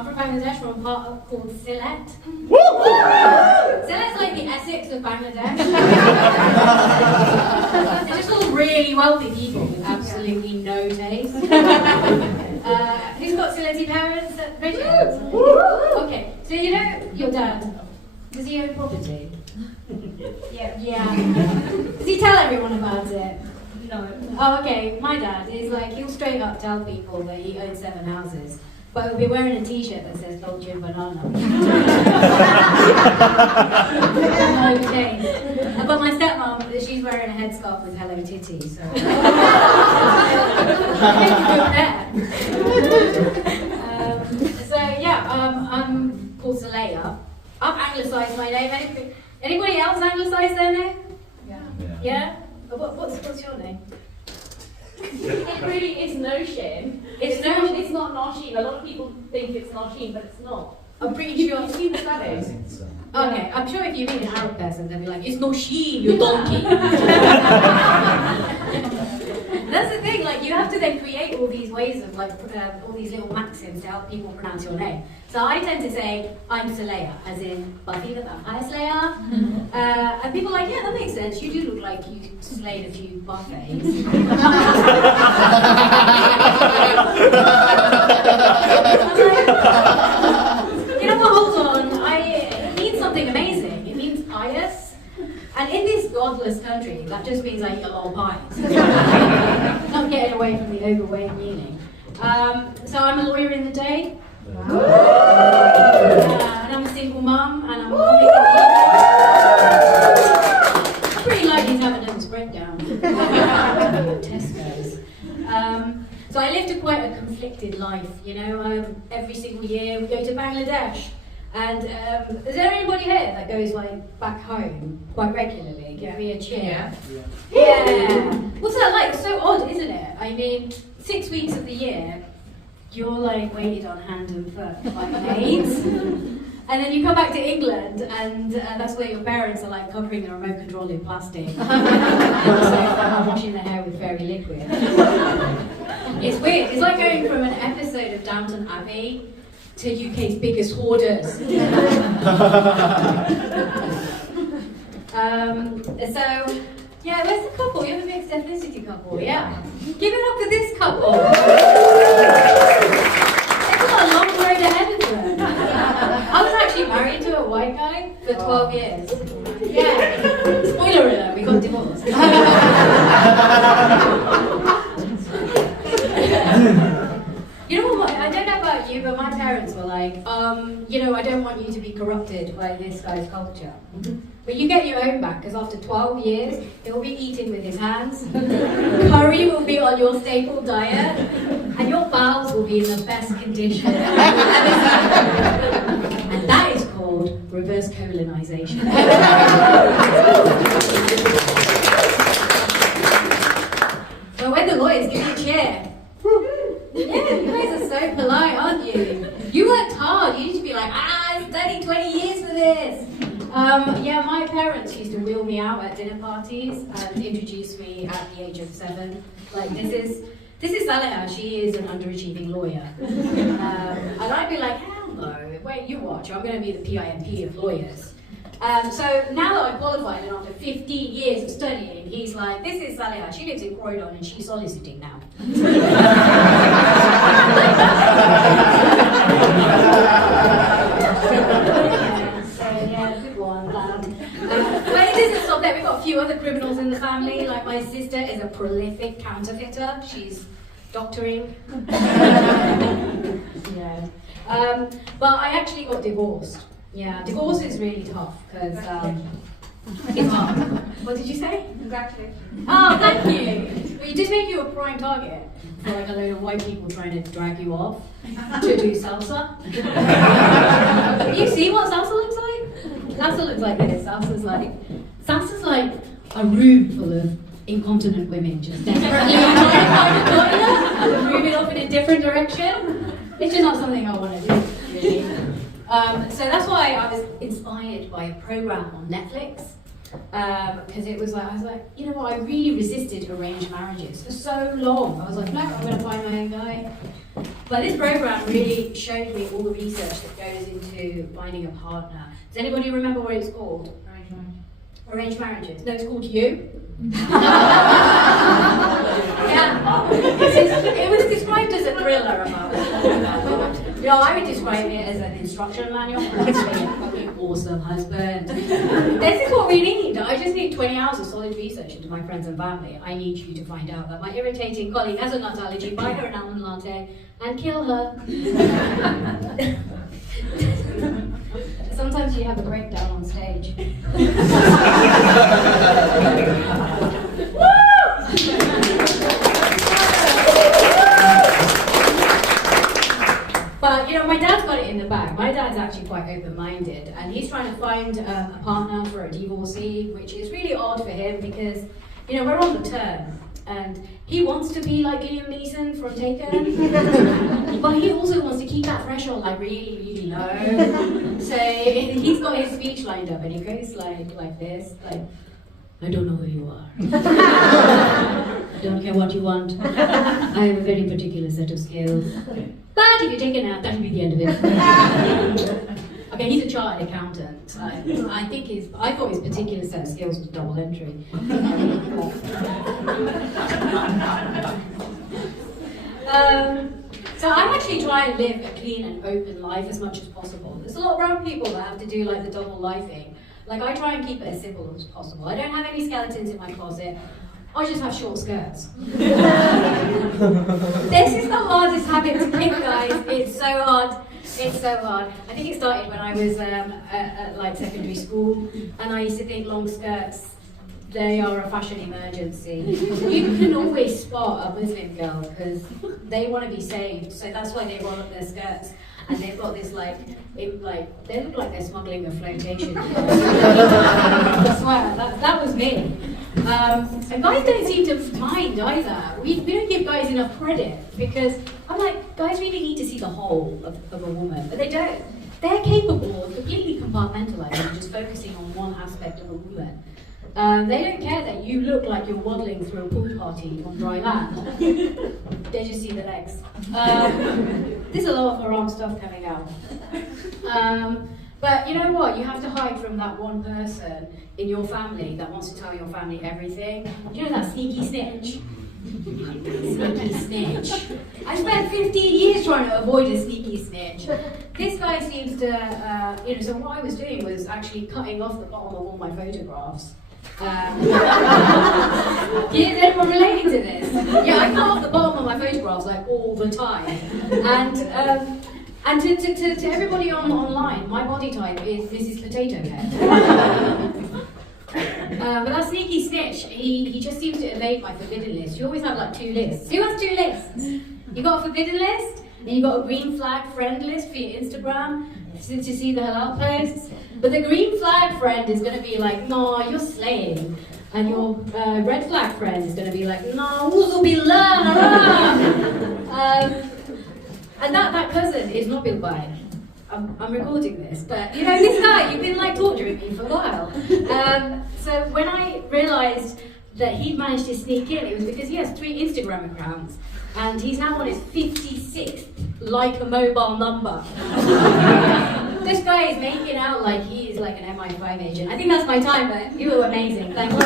I'm from Bangladesh, from a part called Sylhet. Sylhet's like the Essex of Bangladesh. It's just all really wealthy people with absolutely no taste. Who's got Sylheti parents? Raise your hands. Okay, so you know your dad. Does he own property? Yeah. Does he tell everyone about it? No. Oh, okay. My dad is like, he'll straight up tell people that he owns 7 houses, but he'll be wearing a t-shirt that says Dolce and Banana. Okay. But my stepmom, she's wearing a headscarf with Hello Kitty, so. I'm called Saleha. I've anglicised my name. Anybody else anglicised their name? Yeah? What's your name? It really is Noshin. It's not Noshin. A lot of people think it's Noshin, but it's not. I'm pretty sure. You've seen the spelling. Okay, I'm sure if you meet an Arab person, they'll be like, it's Noshin, you donkey. That's the thing, like, you have to then create all these ways of, like, all these little maxims to help people pronounce your name. So I tend to say, I'm Saleha, as in Buffy the Vampire Slayer. And people are like, yeah, that makes sense. You do look like you slayed a few buffets. You know what, hold on. It means something amazing. It means pious. And in this godless country, that just means I eat a lot of pies. Not getting away from the overweight meaning. So I'm a lawyer in the day. And I'm a single mum, and I'm a I'm pretty likely to have a nervous breakdown. Tesco's. So I lived quite a conflicted life, you know. Every single year we go to Bangladesh. And is there anybody here that goes like back home quite regularly? Give me a cheer. Yeah. What's that like? It's so odd, isn't it? I mean, 6 weeks of the year, you're like waited on hand and foot by maids. And then you come back to England, and that's where your parents are like covering the remote control in plastic. And washing their hair with fairy liquid. It's weird. It's like going from an episode of Downton Abbey to UK's biggest hoarders. So, yeah, where's the couple? You're the mixed ethnicity couple, yeah. Give it up for this couple. They've got a long road ahead of them. I was actually married to a white guy for 12 years. Yeah. Spoiler alert, we got divorced. You know what, I don't know about you, but my parents were like, you know, I don't want you to be corrupted by this guy's culture. But you get your own back, because after 12 years, he'll be eating with his hands, curry will be on your staple diet, and your bowels will be in the best condition. And that is called reverse colonization. Well, when the lawyers give you a chair, yeah, you guys are so polite, aren't you? You worked hard. You need to be like, I studied 20 years for this. Yeah, my parents used to wheel me out at dinner parties and introduce me at the age of 7. Like, this is Saleha. She is an underachieving lawyer. And I'd be like, hell no. Wait, you watch. I'm going to be the PIMP of lawyers. So now that I'm qualified and after 15 years of studying, he's like, this is Saleha. She lives in Croydon and she's soliciting now. Good one, lad. But it doesn't stop there. We've got a few other criminals in the family. Like my sister is a prolific counterfeiter. She's doctoring. Yeah. But I actually got divorced. Yeah, divorce is really tough because it's hard. What did you say? Congratulations. Oh, thank you. Well, it just make you a prime target for like a load of white people trying to drag you off to do salsa. You see what salsa looks like? Salsa looks like this. Salsa's like a room full of incontinent women just desperately trying to find a toilet and move it off in a different direction. It's just not something I want to do, really. So that's why I was inspired by a program on Netflix. Because I was like, you know what, I really resisted arranged marriages for so long. I was like, no, I'm going to find my own guy. But this program really showed me all the research that goes into finding a partner. Does anybody remember what it's called? Arranged marriages. No, it's called You. Yeah. It was described as a thriller about I would describe it as an instruction manual for a fucking awesome husband. This is what we need. I just need 20 hours of solid research into my friends and family. I need you to find out that my irritating colleague has a nut allergy, buy her an almond latte, and kill her. Sometimes you have a breakdown on stage. But my dad's got it in the bag. My dad's actually quite open-minded, and he's trying to find a partner for a divorcee, which is really odd for him because we're on the turn. And he wants to be like Liam Neeson from Taken, but he also wants to keep that threshold like really, really low. So he's got his speech lined up, and he goes like this, like, I don't know who you are. I don't care what you want. I have a very particular set of skills. But if you take it out, that'll be the end of it. Okay, he's a chartered accountant. I thought his particular set of skills was double entry. So I'm actually trying to live a clean and open life as much as possible. There's a lot of brown people that have to do like the double lifing. Like I try and keep it as simple as possible. I don't have any skeletons in my closet. I just have short skirts. This is the hardest habit to kick, guys. It's so hard. It's so hard. I think it started when I was at like secondary school, and I used to think long skirts, they are a fashion emergency. You can always spot a Muslim girl because they want to be saved, so that's why they roll up their skirts. And they've got this they look like they're smuggling a flotation. I swear, that was me. And guys don't seem to mind either. We don't give guys enough credit because I'm like, guys really need to see the whole of a woman, but they don't. They're capable of completely compartmentalizing and just focusing on one aspect of a woman. They don't care that you look like you're waddling through a pool party on dry land. They just see the legs. There's a lot of haram stuff coming out. But you know what? You have to hide from that one person in your family that wants to tell your family everything. You know that sneaky snitch? Sneaky snitch. I spent 15 years trying to avoid a sneaky snitch. This guy seems to, so what I was doing was actually cutting off the bottom of all my photographs. Is anyone relating to this? Yeah, I cut off the bottom of my photographs like all the time. And to everybody online, my body type is Mrs. Potato Head. But that sneaky snitch, he just seems to evade my forbidden list. You always have like 2 lists. Who has 2 lists? You got a forbidden list, and you got a green flag friend list for your Instagram, since you see the halal posts. But the green flag friend is going to be like, no, you're slaying. And your red flag friend is going to be like, no, wuzu billah, haram. And that cousin is not Bill Bye. I'm recording this, but this guy, you've been like torturing me for a while. So when I realised that he'd managed to sneak in, it was because he has 3 Instagram accounts, and he's now on his 56th like a mobile number. This guy is making out like he is like an MI5 agent. I think that's my time, but you were amazing. Thank you.